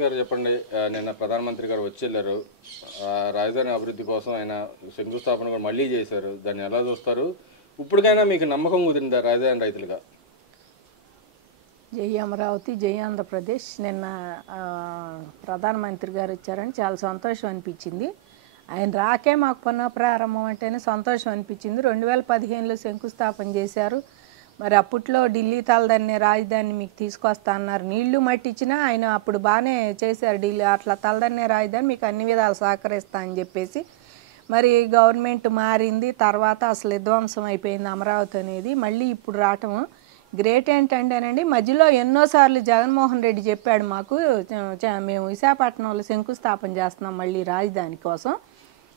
గారు చెప్పండి, నిన్న ప్రధానమంత్రి గారు వచ్చి వెళ్ళారు. రాజధాని అభివృద్ధి కోసం ఆయన శంకుస్థాపన కూడా మళ్ళీ చేశారు. దాన్ని ఎలా చూస్తారు? ఇప్పటికైనా మీకు నమ్మకం కుదిరిందా రాజధాని రైతులుగా? జై అమరావతి, జై ఆంధ్రప్రదేశ్. నిన్న ప్రధానమంత్రి గారు వచ్చారని చాలా సంతోషం అనిపించింది. ఆయన రాకే మాకు పునఃప్రారంభం అంటేనే సంతోషం అనిపించింది. 2015లో శంకుస్థాపన చేశారు. మరి అప్పట్లో ఢిల్లీ తలదన్నే రాజధాని మీకు తీసుకొస్తా అన్నారు. నీళ్లు మట్టి ఇచ్చినా ఆయన అప్పుడు బాగానే చేశారు. ఢిల్లీ అట్లా తలదన్నే రాజధాని మీకు అన్ని విధాలు సహకరిస్తా అని చెప్పేసి మరి గవర్నమెంట్ మారింది. తర్వాత అసలు విధ్వంసం అయిపోయింది అమరావతి అనేది. మళ్ళీ ఇప్పుడు రావటం గ్రేట్ ఏంటంటేనండి, మధ్యలో ఎన్నోసార్లు జగన్మోహన్ రెడ్డి చెప్పాడు మాకు, మేము విశాఖపట్నంలో శంకుస్థాపన చేస్తున్నాం మళ్ళీ రాజధాని కోసం,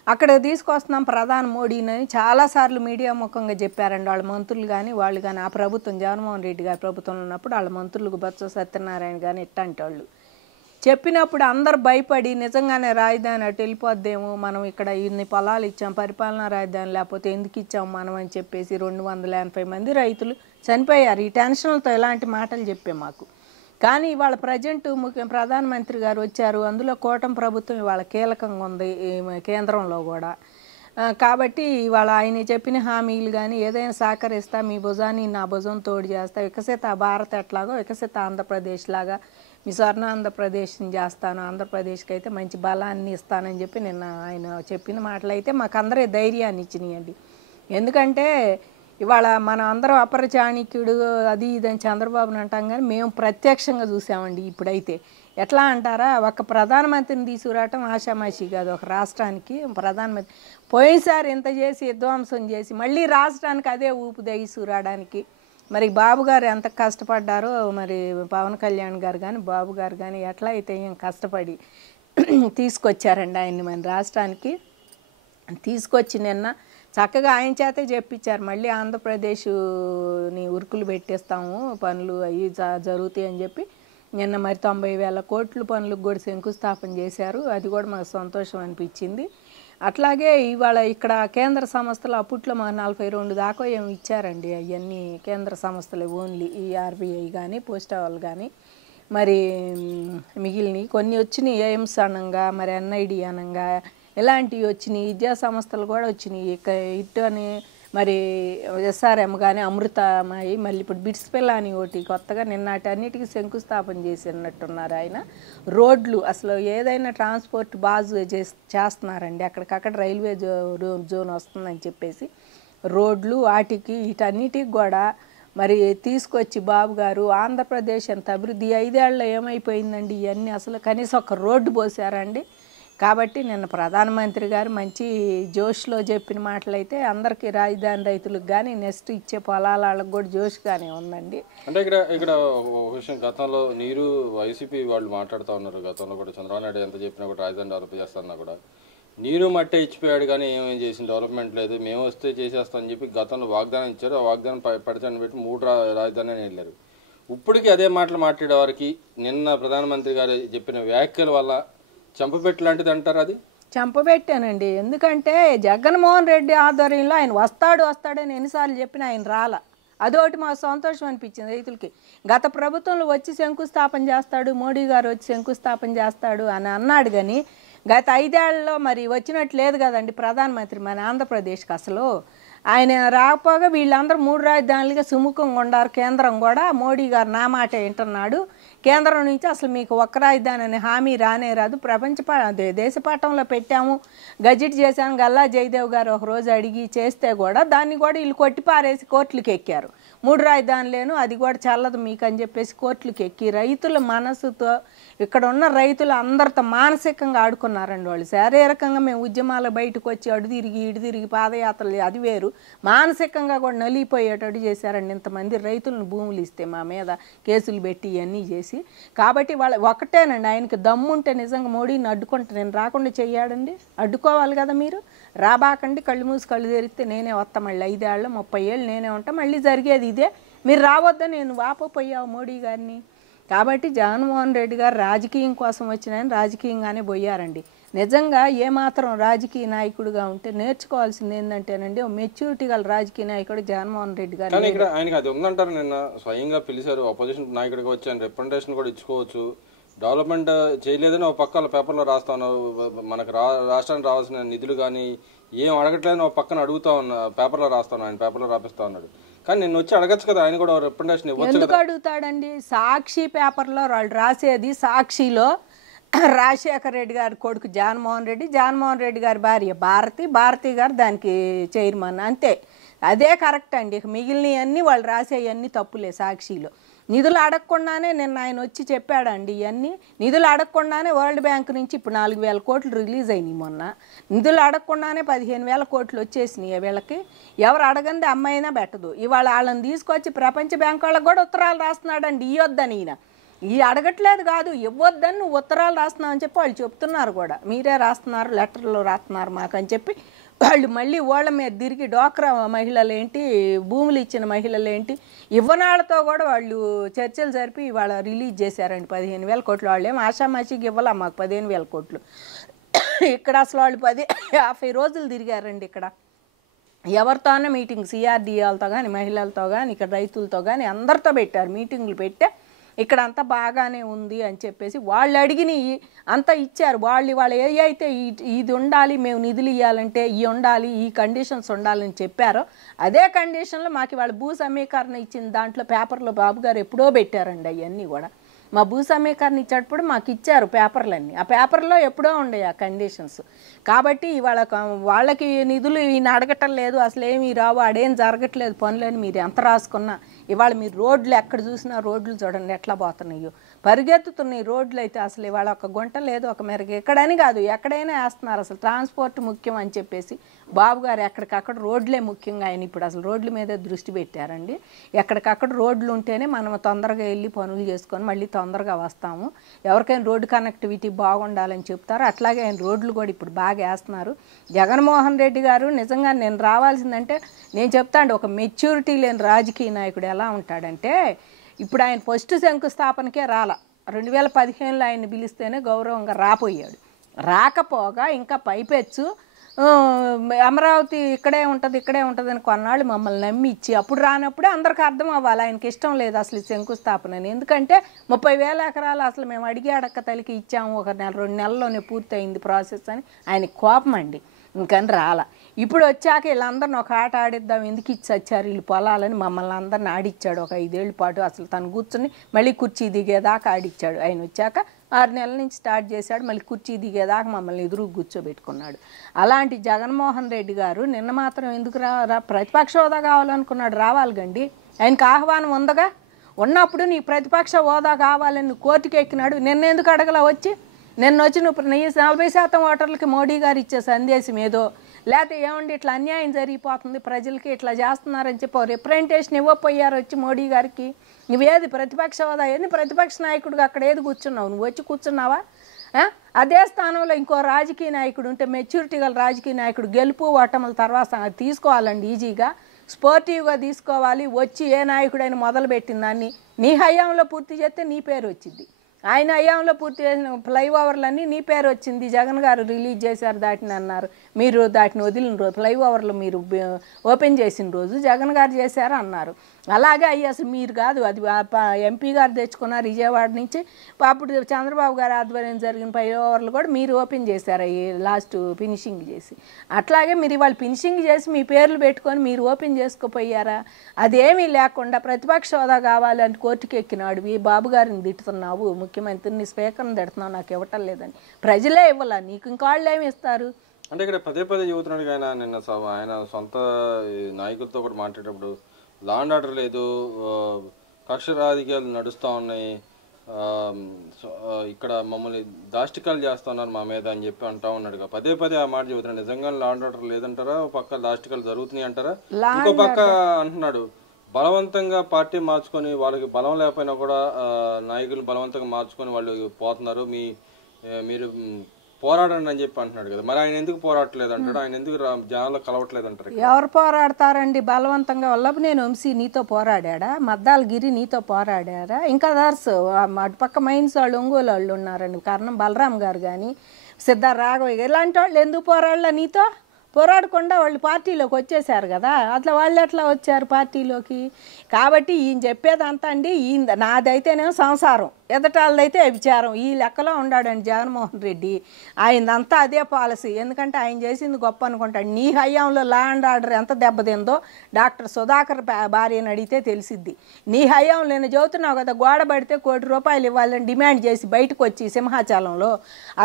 అక్కడ తీసుకొస్తున్నాం ప్రధాని మోడీని చాలాసార్లు మీడియా ముఖంగా చెప్పారండి వాళ్ళ మంత్రులు కానీ వాళ్ళు కానీ. ఆ ప్రభుత్వం జగన్మోహన్ రెడ్డి గారి ప్రభుత్వంలో ఉన్నప్పుడు వాళ్ళ మంత్రులకు బొత్స సత్యనారాయణ కానీ ఇట్లాంటి వాళ్ళు చెప్పినప్పుడు అందరు భయపడి నిజంగానే రాజధాని అటు వెళ్ళిపోద్దేమో, మనం ఇక్కడ ఇన్ని పొలాలు ఇచ్చాం, పరిపాలనా రాజధాని లేకపోతే ఎందుకు ఇచ్చాం మనం అని చెప్పేసి 280 మంది రైతులు చనిపోయారు ఈ టెన్షన్లతో. ఇలాంటి మాటలు చెప్పే మాకు. కానీ ఇవాళ ప్రజెంట్ ప్రధానమంత్రి గారు వచ్చారు. అందులో కూటమి ప్రభుత్వం ఇవాళ కీలకంగా ఉంది కేంద్రంలో కూడా. కాబట్టి ఇవాళ ఆయన చెప్పిన హామీలు కానీ ఏదైనా సహకరిస్తా, మీ భుజాన్ని నా భుజం తోడు చేస్తా, వికసిత భారత్ ఎట్లాగో వికసిత ఆంధ్రప్రదేశ్ లాగా మీ స్వర్ణ ఆంధ్రప్రదేశ్ని చేస్తాను, ఆంధ్రప్రదేశ్కి అయితే మంచి బలాన్ని ఇస్తానని చెప్పి నిన్న ఆయన చెప్పిన మాటలు అయితే మాకు అందరే ధైర్యాన్ని ఇచ్చినాయండి. ఎందుకంటే ఇవాళ మనం అందరం అపర చాణక్యుడు అది ఇదని చంద్రబాబుని అంటాం కానీ మేము ప్రత్యక్షంగా చూసామండి. ఇప్పుడైతే ఎట్లా అంటారా, ఒక ప్రధానమంత్రిని తీసుకురావటం ఆషామాషి కాదు. ఒక రాష్ట్రానికి ప్రధానమంత్రి పోయినసారి ఇంత చేసి విధ్వంసం చేసి మళ్ళీ రాష్ట్రానికి అదే ఊపు తీసుకురావడానికి మరి బాబు గారు ఎంత కష్టపడ్డారో, మరి పవన్ కళ్యాణ్ గారు కానీ బాబు గారు కానీ ఎట్లా అయితే ఏం కష్టపడి తీసుకొచ్చారండి ఆయన్ని మన రాష్ట్రానికి. తీసుకొచ్చి నిన్న చక్కగా ఆయన చేతే చెప్పించారు, మళ్ళీ ఆంధ్రప్రదేశ్ని ఉరుకులు పెట్టేస్తాము, పనులు అవి జరుగుతాయి అని చెప్పి నిన్న మరి 90,000 కోట్ల పనులకు కూడా శంకుస్థాపన చేశారు. అది కూడా మాకు సంతోషం అనిపించింది. అట్లాగే ఇవాళ ఇక్కడ కేంద్ర సంస్థలు అప్పట్లో మా 42 దాకా ఏమి ఇచ్చారండి. అవన్నీ కేంద్ర సంస్థలు ఓన్లీ ఈ ఆర్బీఐ కానీ పోస్టల్ కానీ మరి మిగిలినవి కొన్ని వచ్చినాయి. ఎయిమ్స్ అనంగా మరి ఎన్ఐడి అనంగా ఇలాంటివి వచ్చినాయి. విద్యా సంస్థలు కూడా వచ్చినాయి. ఇటు అని మరి ఎస్ఆర్ఎం కానీ అమృతమాయి మళ్ళీ ఇప్పుడు బిట్స్ పిల్ల అని ఒకటి కొత్తగా నిన్నటి అన్నిటికీ శంకుస్థాపన చేసినట్టున్నారు ఆయన. రోడ్లు అసలు ఏదైనా ట్రాన్స్పోర్ట్ బాజు చేస్తున్నారండి. అక్కడికక్కడ రైల్వే జోన్ వస్తుందని చెప్పేసి రోడ్లు వాటికి వీటన్నిటికి కూడా మరి తీసుకొచ్చి బాబు గారు ఆంధ్రప్రదేశ్ ఎంత అభివృద్ధి 5 ఏళ్ళలో ఏమైపోయిందండి ఇవన్నీ. అసలు కనీసం ఒక రోడ్డు పోసారండి. కాబట్టి నిన్న ప్రధానమంత్రి గారు మంచి జోష్లో చెప్పిన మాటలైతే అందరికీ రాజధాని రైతులకు కానీ నెక్స్ట్ ఇచ్చే పొలాల వాళ్ళకి కూడా జోష్గానే ఉందండి. అంటే ఇక్కడ ఒక విషయం, గతంలో నీరు వైసీపీ వాళ్ళు మాట్లాడుతూ ఉన్నారు. గతంలో కూడా చంద్రబాబు నాయుడు ఎంత చెప్పినా కూడా రాజధాని డెవలప్ చేస్తున్నా కూడా నీరు మట్టే ఇచ్చిపోయాడు కానీ ఏమేం చేసిన డెవలప్మెంట్ లేదు, మేము వస్తే చేసేస్తామని చెప్పి గతంలో వాగ్దానం ఇచ్చారు. ఆ వాగ్దానం పడిచాన్ని పెట్టి 3 రాజధాని వెళ్ళారు. ఇప్పటికీ అదే మాటలు మాట్లాడే వారికి నిన్న ప్రధానమంత్రి గారు చెప్పిన వ్యాఖ్యల వల్ల చంపబెట్టు లాంటిది అంటారు. అది చంపబెట్టానండి. ఎందుకంటే జగన్మోహన్ రెడ్డి ఆధ్వర్యంలో ఆయన వస్తాడని ఎన్నిసార్లు చెప్పినా ఆయన రాలా. అదొకటి మాకు సంతోషం అనిపించింది రైతులకి. గత ప్రభుత్వంలో వచ్చి శంకుస్థాపన చేస్తాడు, మోడీ గారు వచ్చి శంకుస్థాపన చేస్తాడు అని అన్నాడు కానీ గత 5 ఏళ్లలో మరి వచ్చినట్టు లేదు కదండి ప్రధానమంత్రి మన ఆంధ్రప్రదేశ్కి. అసలు ఆయన రాకపోగా వీళ్ళందరూ 3 రాజధానులుగా సుముఖంగా ఉండారు. కేంద్రం కూడా మోడీ గారు నా మాట వింటున్నాడు. కేంద్రం నుంచి అసలు మీకు ఒక్క రాజధాని అనే హామీ రానే రాదు. దేశ పటంలో పెట్టాము, గజెట్ చేశాను. గల్లా జయదేవ్ గారు ఒకరోజు అడిగి చేస్తే కూడా దాన్ని కూడా వీళ్ళు కొట్టిపారేసి కోర్టులకు ఎక్కారు. 3 రాజధానులేను అది కూడా చల్లదు మీకు అని చెప్పేసి కోర్టులకు ఎక్కి రైతుల మనసుతో ఇక్కడ ఉన్న రైతులు అందరితో మానసికంగా ఆడుకున్నారండి. వాళ్ళు శారీరకంగా మేము ఉద్యమాలు బయటకు వచ్చి అడు తిరిగి పాదయాత్రలు అది వేరు, మానసికంగా కూడా నలిగిపోయేటట్టు చేశారండి. ఇంతమంది రైతులను భూములు ఇస్తే మా మీద కేసులు పెట్టి ఇవన్నీ చేసి. కాబట్టి వాళ్ళ ఒకటేనండి, ఆయనకి దమ్ముంటే నిజంగా మోడీని అడ్డుకుంటే నేను రాకుండా చెయ్యాడండి. అడ్డుకోవాలి కదా మీరు. రాబాకండి, కళ్ళు మూసి కళ్ళు తెరిస్తే నేనే వస్తా, మళ్ళీ 5 ఏళ్ళు 30 ఏళ్ళు నేనే ఉంటా, మళ్ళీ జరిగేది ఇదే. మీరు రావద్దని నేను వాపోపోయావు మోడీ గారిని. కాబట్టి జగన్మోహన్ రెడ్డి గారు రాజకీయం కోసం వచ్చిన ఆయన రాజకీయంగానే పోయారండి. నిజంగా ఏమాత్రం రాజకీయ నాయకుడిగా ఉంటే నేర్చుకోవాల్సింది ఏంటంటేనండి, మెచ్యూరిటీ గల రాజకీయ నాయకుడు జగన్మోహన్ రెడ్డి గారు. ఆయనకి అది ఉందంటారు. నిన్న స్వయంగా పిలిచారు, అపోజిషన్ నాయకుడిగా వచ్చి ఆయన రిప్రజెంటేషన్ కూడా ఇచ్చుకోవచ్చు, డెవలప్మెంట్ చేయలేదని ఒక పక్క పేపర్లో రాస్తా ఉన్నావు, మనకు రాష్ట్రానికి రావాల్సిన నిధులు కానీ ఏం అడగట్లేదని ఒక పక్కన అడుగుతా ఉన్నా, పేపర్లో రాస్తాను, ఆయన పేపర్లో రాపిస్తా ఉన్నాడు. కానీ నేను వచ్చి అడగచ్చు కదా, ఆయన కూడా రిప్రజెంటేషన్ ఇవ్వచ్చు. ఎందుకు అడుగుతాడండి? సాక్షి పేపర్లో వాళ్ళు రాసేది, సాక్షిలో రాజశేఖర రెడ్డి గారి కొడుకు జగన్మోహన్ రెడ్డి, జగన్మోహన్ రెడ్డి గారి భార్య భారతి గారు దానికి చైర్మన్, అంతే. అదే కరెక్ట్ అండి. మిగిలినవన్నీ వాళ్ళు రాసేవన్నీ తప్పులే. సాక్షిలో నిధులు అడగకుండానే నిన్న ఆయన వచ్చి చెప్పాడండి. ఇవన్నీ నిధులు అడగకుండానే వరల్డ్ బ్యాంక్ నుంచి ఇప్పుడు 4,000 కోట్లు రిలీజ్ అయినాయి మొన్న. నిధులు అడగకుండానే 15,000 కోట్లు వచ్చేసినాయి వీళ్ళకి. ఎవరు అడగంది అమ్మాయినా పెట్టదు. ఇవాళ వాళ్ళని తీసుకొచ్చి ప్రపంచ బ్యాంక్ వాళ్ళకి కూడా ఉత్తరాలు రాస్తున్నాడండి, ఇవ్వద్దని. ఈ అడగట్లేదు కాదు, ఇవ్వద్దని నువ్వు ఉత్తరాలు రాస్తున్నావు అని చెప్పి వాళ్ళు చెప్తున్నారు కూడా. మీరే రాస్తున్నారు, లెటర్లో రాస్తున్నారు మాకు అని చెప్పి వాళ్ళు మళ్ళీ ఓళ్ళ మీద తిరిగి డోక్రా మహిళలు ఏంటి, భూములు ఇచ్చిన మహిళలు ఏంటి, ఇవ్వనాళ్ళతో కూడా వాళ్ళు చర్చలు జరిపి వాళ్ళ రిలీజ్ చేశారండి 15,000 కోట్లు. వాళ్ళు ఏం ఆషామాషికి ఇవ్వాలా మాకు 15,000 కోట్లు. ఇక్కడ అసలు వాళ్ళు 50 రోజులు తిరిగారండి. ఇక్కడ ఎవరితోనే మీటింగ్, సిఆర్డీఏలతో కానీ మహిళలతో కానీ ఇక్కడ రైతులతో కానీ అందరితో పెట్టారు మీటింగులు. పెట్టే ఇక్కడ అంతా బాగానే ఉంది అని చెప్పేసి వాళ్ళు అడిగినవి అంతా ఇచ్చారు. వాళ్ళు ఏ అయితే ఇది ఉండాలి, మేము నిధులు ఇవ్వాలంటే ఇవి ఉండాలి, ఈ కండిషన్స్ ఉండాలని చెప్పారో అదే కండిషన్లో మాకు వాళ్ళ భూ సమీకరణ ఇచ్చిన దాంట్లో పేపర్లో బాబు గారు ఎప్పుడో పెట్టారండి. అవన్నీ కూడా మా భూ సమీకరణ ఇచ్చేటప్పుడు మాకు ఇచ్చారు పేపర్లన్నీ. ఆ పేపర్లో ఎప్పుడో ఉండే ఆ కండిషన్స్. కాబట్టి వాళ్ళకి నిధులు ఈయన అడగటం లేదు, అసలు ఏమీ రావు, ఆడేం జరగట్లేదు పనులని మీరు ఎంత రాసుకున్నా. ఇవాళ మీరు రోడ్లు ఎక్కడ చూసినా రోడ్లు చూడండి ఎట్లా పోతున్నాయో, పరిగెత్తుతున్నాయి రోడ్లు అయితే. అసలు ఇవాళ ఒక గుంట లేదు, ఒక మెరుగు ఎక్కడని కాదు ఎక్కడైనా వేస్తున్నారు. అసలు ట్రాన్స్పోర్ట్ ముఖ్యం అని చెప్పేసి బాబు గారు ఎక్కడికక్కడ రోడ్లే ముఖ్యంగా ఆయన ఇప్పుడు అసలు రోడ్ల మీదే దృష్టి పెట్టారండి. ఎక్కడికక్కడ రోడ్లు ఉంటేనే మనం తొందరగా వెళ్ళి పనులు చేసుకొని మళ్ళీ తొందరగా వస్తాము. ఎవరికైనా రోడ్డు కనెక్టివిటీ బాగుండాలని చెప్తారు. అట్లాగే ఆయన రోడ్లు కూడా ఇప్పుడు బాగా వేస్తున్నారు. జగన్మోహన్ రెడ్డి గారు నిజంగా నేను రావాల్సిందంటే నేను చెప్తాండి, ఒక మెచ్యూరిటీ లేని రాజకీయ నాయకుడు ఎలా ఉంటాడంటే, ఇప్పుడు ఆయన ఫస్ట్ శంకుస్థాపనకే 2015లో ఆయన పిలిస్తేనే గౌరవంగా రాపోయాడు. రాకపోగా ఇంకా పైపెచ్చు అమరావతి ఇక్కడే ఉంటుంది అని కొన్నాళ్ళు మమ్మల్ని నమ్మి ఇచ్చి అప్పుడు రానప్పుడే అందరికీ అర్థం అవ్వాలి ఆయనకి ఇష్టం లేదు అసలు శంకుస్థాపనని. ఎందుకంటే 30,000 ఎకరాలు అసలు మేము అడిగి అడక్క తలికి ఇచ్చాము, 1 నెల 2 నెలల్లోనే పూర్తయింది ప్రాసెస్ అని ఆయనకి కోపం అండి. ఇంకని ఇప్పుడు వచ్చాక వీళ్ళందరిని ఒక ఆట ఆడిద్దాం, ఎందుకు ఇచ్చి వచ్చారు వీళ్ళు పొలాలని మమ్మల్ని అందరిని ఆడిచ్చాడు ఒక 5 ఏళ్ళ పాటు. అసలు తను కూర్చుని మళ్ళీ కుర్చీ దిగేదాకా ఆడిచ్చాడు. ఆయన వచ్చాక 6 నెలల నుంచి స్టార్ట్ చేశాడు, మళ్ళీ కుర్చీ దిగేదాకా మమ్మల్ని ఎదురు కూర్చోబెట్టుకున్నాడు. అలాంటి జగన్మోహన్ రెడ్డి గారు నిన్న మాత్రం ఎందుకు ప్రతిపక్ష హోదా కావాలనుకున్నాడు? రావాలి గండి, ఆయనకు ఆహ్వానం ఉందగా. ఉన్నప్పుడు నీ ప్రతిపక్ష హోదా కావాలని నువ్వు కోర్టుకు ఎక్కినాడు. నిన్న ఎందుకు అడగలా వచ్చి? నిన్న వచ్చి నువ్వు 40% ఓటర్లకి మోడీ గారు ఇచ్చే సందేశం ఏదో, లేకపోతే ఏమండి ఇట్లా అన్యాయం జరిగిపోతుంది ప్రజలకి ఇట్లా చేస్తున్నారని చెప్పి రిప్రజెంటేషన్ ఇవ్వపోయారు వచ్చి మోడీ గారికి. నువ్వేది ప్రతిపక్ష హోదా ఏది? ప్రతిపక్ష నాయకుడిగా అక్కడ ఏది కూర్చున్నావు? నువ్వు వచ్చి కూర్చున్నావా? అదే స్థానంలో ఇంకో రాజకీయ నాయకుడు ఉంటే, మెచ్యూరిటీ గల రాజకీయ నాయకుడు గెలుపు ఓటముల తర్వాత తీసుకోవాలండి, ఈజీగా స్పోర్టివ్గా తీసుకోవాలి. వచ్చి ఏ నాయకుడైనా మొదలుపెట్టిన దాన్ని నీ హయాంలో పూర్తి చేస్తే నీ పేరు వచ్చింది. ఆయన హయాంలో పూర్తి చేసిన ఫ్లైఓవర్లన్నీ నీ పేరు వచ్చింది. జగన్ గారు రిలీజ్ చేశారు దాటిని అన్నారు, మీరు దాటిని వదిలిన రోజు ఫ్లైఓవర్లు మీరు ఓపెన్ చేసిన రోజు జగన్ గారు చేశారు అన్నారు. అలాగే అయ్యి అసలు మీరు కాదు, అది ఎంపీ గారు తెచ్చుకున్నారు విజయవాడ నుంచి. అప్పుడు చంద్రబాబు గారు ఆధ్వర్యం జరిగిన ఫ్లైఓవర్లు కూడా మీరు ఓపెన్ చేశారు అవి లాస్ట్ ఫినిషింగ్ చేసి. అట్లాగే మీరు ఇవాళ ఫినిషింగ్ చేసి మీ పేర్లు పెట్టుకొని మీరు ఓపెన్ చేసుకోపోయారా? అదేమీ లేకుండా ప్రతిపక్ష హోదా కావాలని కోర్టుకు ఎక్కినాడు. ఈ బాబు గారిని తిట్టుతున్నావు, ముఖ్యమంత్రిని స్పీకర్ని తిడుతున్నావు, నాకు ఇవ్వటం లేదని. ప్రజలే ఇవ్వాల, నీకు ఇంకాళ్ళు ఏమి ఇస్తారు? అంటే ఇక్కడ పదే చెబుతున్నాడు ఆయన. నిన్న ఆయన సొంత నాయకులతో కూడా మాట్లాడేటప్పుడు లా అండ్ ఆర్డర్ లేదు, కక్ష రాజకీయాలు నడుస్తూ ఉన్నాయి, ఇక్కడ మమ్మల్ని దాష్టికాలు చేస్తున్నారు మా మీద అని చెప్పి అంటా ఉన్నాడు. పదే ఆ మాట చెబుతున్నాడు. నిజంగా లా అండ్ ఆర్డర్ లేదంటారా? ఒక పక్క దాష్టికాలు జరుగుతున్నాయి అంటారా? ఇంకో పక్క అంటున్నాడు బలవంతంగా పార్టీ మార్చుకొని, వాళ్ళకి బలం లేకపోయినా కూడా నాయకులు బలవంతంగా మార్చుకొని వాళ్ళు పోతున్నారు, మీరు పోరాడండి అని చెప్పి అంటున్నాడు కదా. మరి ఆయన ఎందుకు పోరాడలేదు అంటాడు? ఆయన ఎందుకు జనాల్లో కలవట్లేదు అంటారు? ఎవరు పోరాడతారండి బలవంతంగా? వల్ల నేను వంశీ నీతో పోరాడా, మద్దాలగిరి నీతో పోరాడారా, ఇంకా అదర్స్ అటుపక్క మైన్స్ వాళ్ళు ఒంగోలు వాళ్ళు ఉన్నారండి, కర్ణం బలరాం గారు కానీ సిద్ధార్థ రాఘవయ్య ఇలాంటి వాళ్ళు ఎందుకు పోరాడలే నీతో? పోరాడకుండా వాళ్ళు పార్టీలోకి వచ్చేసారు కదా. అట్లా వాళ్ళు ఎట్లా వచ్చారు పార్టీలోకి? కాబట్టి ఈయన చెప్పేదంతా అండి, నాదైతేనేమో సంసారం, ఎదటాళ్ళదైతే వ్యభిచారం. ఈ లెక్కలో ఉన్నాడండి జగన్మోహన్ రెడ్డి. ఆయనదంతా అదే పాలసీ. ఎందుకంటే ఆయన చేసింది గొప్ప అనుకుంటాడు. నీ హయాంలో లా అండ్ ఆర్డర్ ఎంత దెబ్బతిందో డాక్టర్ సుధాకర్ భార్యను అడిగితే తెలిసిద్ది. నీ హయాంలో నేను చెబుతున్నావు కదా, గోడ పడితే ₹1 కోటి ఇవ్వాలని డిమాండ్ చేసి బయటకు వచ్చి సింహాచలంలో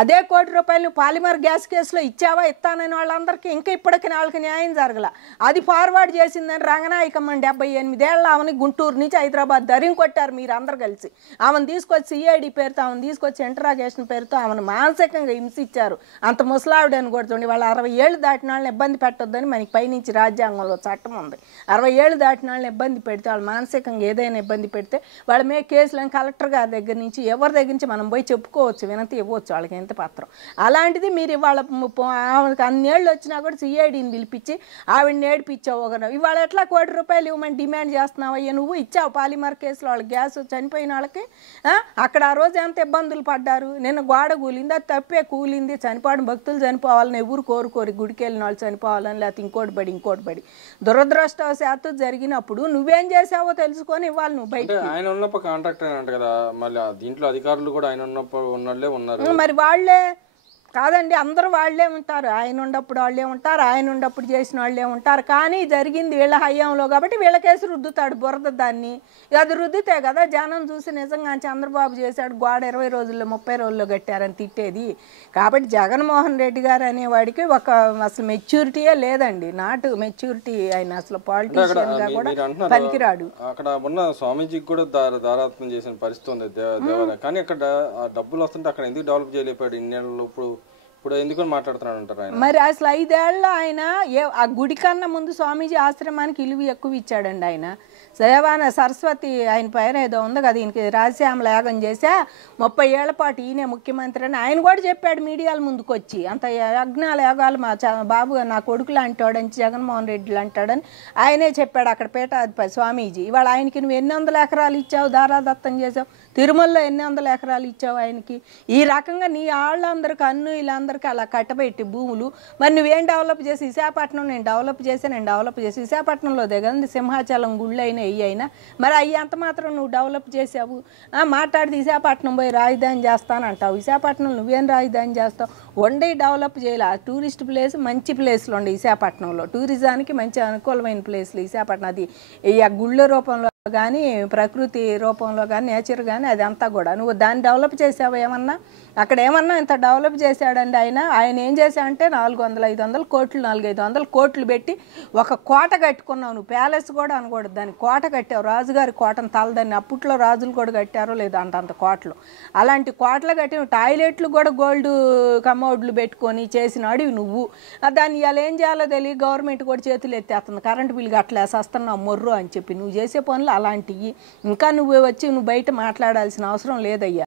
అదే ₹1 కోటి పాలిమర్ గ్యాస్ కేసులో ఇచ్చావా? ఇస్తానని వాళ్ళందరికీ ఇంకా ఇప్పటికీ వాళ్ళకి న్యాయం జరగల. అది ఫార్వర్డ్ చేసిందని రంగనాయకమ్మని 78 ఏళ్ళ ఆమెని గుంటూరు నుంచి హైదరాబాద్ దరిం కొట్టారు మీరు అందరు కలిసి. ఆమెను తీసుకొచ్చి సిఐడి పేరుతో ఆమెను తీసుకొచ్చి ఇంటరాగేషన్ పేరుతో ఆమెను మానసికంగా హింసించారు. అంత ముసలావిడని కొడుతుండి వాళ్ళ 60 ఏళ్ళు దాటిన వాళ్ళని ఇబ్బంది పెట్టొద్దని మనకి పైనుంచి రాజ్యాంగంలో చట్టం ఉంది. 60 ఏళ్ళు దాటిన వాళ్ళని ఇబ్బంది పెడితే వాళ్ళు మానసికంగా ఏదైనా ఇబ్బంది పెడితే వాళ్ళ మీద కేసులను కలెక్టర్ గారి దగ్గర నుంచి ఎవరి దగ్గర నుంచి మనం పోయి చెప్పుకోవచ్చు, వినతి ఇవ్వచ్చు వాళ్ళకి ఎంత పత్రం. అలాంటిది మీరు ఇవాళ ఆమెకు అన్నేళ్ళు వచ్చినా కూడా సిఐడిని పిలిపించి ఆవిడని ఏడిపించావు. ఇవాళ ఎట్లా ₹1 కోటి ఇవ్వమని డిమాండ్ చేస్తున్నావు? అయ్యా నువ్వు ఇచ్చావు పాలిమర్ కేసులో వాళ్ళ గ్యాస్ చనిపోయిన వాళ్ళకి. అక్కడ ఆ రోజు ఎంత ఇబ్బందులు పడ్డారు. నిన్న గోడ కూలింది, అది తప్పే కూలింది. చనిపోవడం భక్తులు చనిపోవాలని ఎవరు కోరుకోరు, గుడికి వెళ్ళిన వాళ్ళు చనిపోవాలని, లేకపోతే ఇంకోటి పడి దురదృష్టవశాత్తు జరిగినప్పుడు నువ్వేం చేసావో తెలుసుకొని ఇవ్వాలి నువ్వు బయట. ఆయన ఉన్నప్పుడు కాంట్రాక్ట్ అంట కదా, మళ్ళీ దీంట్లో అధికారులు కూడా ఆయన ఉన్నప్పుడు ఉన్నోళ్ళే ఉన్నారు. మరి వాళ్ళే కాదండి, అందరూ వాళ్ళే ఉంటారు. ఆయన ఉన్నప్పుడు వాళ్ళే ఉంటారు, ఆయన ఉన్నప్పుడు చేసిన వాళ్ళే ఉంటారు. కానీ జరిగింది వీళ్ళ హయాంలో కాబట్టి వీళ్ళకేసి రుద్దుతాడు బురద. దాన్ని అది రుద్దితే కదా జనం చూసి నిజంగా చంద్రబాబు చేశాడు గోడ 20 రోజుల్లో 30 రోజుల్లో కట్టారని తిట్టేది. కాబట్టి జగన్మోహన్ రెడ్డి గారు అనేవాడికి అసలు మెచ్యూరిటీయే లేదండి. నాటు మెచ్యూరిటీ. ఆయన అసలు పాలిటిషియన్ గా కూడా పనికిరాడు. అక్కడ ఉన్న స్వామీజీకి కూడా దారాత్మం చేసిన పరిస్థితి ఉంది దేవాలయం. కానీ అక్కడ డబ్బులు వస్తుంటే అక్కడ ఎందుకు డెవలప్ చేయలేపాడు ఇన్నేళ్ళు? ఇప్పుడు ఎందుకు మాట్లాడుతున్నాడు అంటారు ఆయన. మరి అసలు 5 ఏళ్ళు ఆయన ఆ గుడి కన్నా ముందు స్వామీజీ ఆశ్రమానికి ఇలువ ఎక్కువ ఇచ్చాడండి. ఆయన సేవాన సరస్వతి ఆయన పైన ఏదో ఉంది కదా, ఈయనకి రాజశ్యామల యాగం చేశా 30 ఏళ్ల పాటు ఈయనే ముఖ్యమంత్రి అని ఆయన కూడా చెప్పాడు మీడియాల ముందుకు వచ్చి. అంత యజ్ఞాల యాగాలు మా బాబు నా కొడుకులు అంటాడని జగన్మోహన్ రెడ్డిలు అంటాడని ఆయనే చెప్పాడు అక్కడ పీఠాధిపతి స్వామీజీ. ఇవాళ ఆయనకి నువ్వు ఎన్ని వందల ఎకరాలు ఇచ్చావు, దారాదత్తం చేసావు. తిరుమలలో ఎన్ని వందల ఎకరాలు ఇచ్చావు ఆయనకి. ఈ రకంగా నీ వాళ్ళందరికీ వీళ్ళందరికీ అలా కట్టబెట్టి భూములు మరి నువ్వేం డెవలప్ చేసి విశాఖపట్నం నేను డెవలప్ చేసి విశాఖపట్నంలో దిగంది సింహాచలం గుళ్ళు అయినా అయినా మరి అవి అంత మాత్రం నువ్వు డెవలప్ చేసావు. మాట్లాడి విశాఖపట్నం పోయి రాజధాని చేస్తానంటావు. విశాఖపట్నం నువ్వేం రాజధాని చేస్తావు? వండే డెవలప్ చేయాలి. టూరిస్ట్ ప్లేస్ మంచి ప్లేస్లు ఉండే విశాఖపట్నంలో, టూరిజానికి మంచి అనుకూలమైన ప్లేస్లు విశాఖపట్నం. అది ఈ గుళ్ళ రూపంలో కానీ ప్రకృతి రూపంలో కానీ నేచర్ కానీ అదంతా కూడా నువ్వు దాన్ని డెవలప్ చేసావు ఏమన్నా? అక్కడ ఏమన్నా ఇంత డెవలప్ చేశాడండి ఆయన ఏం చేశాడంటే 400-500 కోట్లు 400-500 కోట్లు పెట్టి ఒక కోట కట్టుకున్నావు. నువ్వు ప్యాలెస్ కూడా అనకూడదు, దాన్ని కోట కట్టావు. రాజుగారి కోటను తలదాన్ని అప్పట్లో రాజులు కూడా కట్టారో లేదో అంత కోటలు. అలాంటి కోటలు కట్టి టాయిలెట్లు కూడా గోల్డ్ కమోడ్లు పెట్టుకొని చేసినాడు నువ్వు. దాన్ని ఇలా ఏం చేయాలో తెలియ గవర్నమెంట్ కూడా చేతులు ఎత్తేస్తుంది. కరెంటు బిల్లు కట్టలేసేస్తున్నావు మొర్రు అని చెప్పి నువ్వు చేసే పనులు అలాంటివి. ఇంకా నువ్వు బయట మాట్లాడాల్సిన అవసరం లేదయ్యా.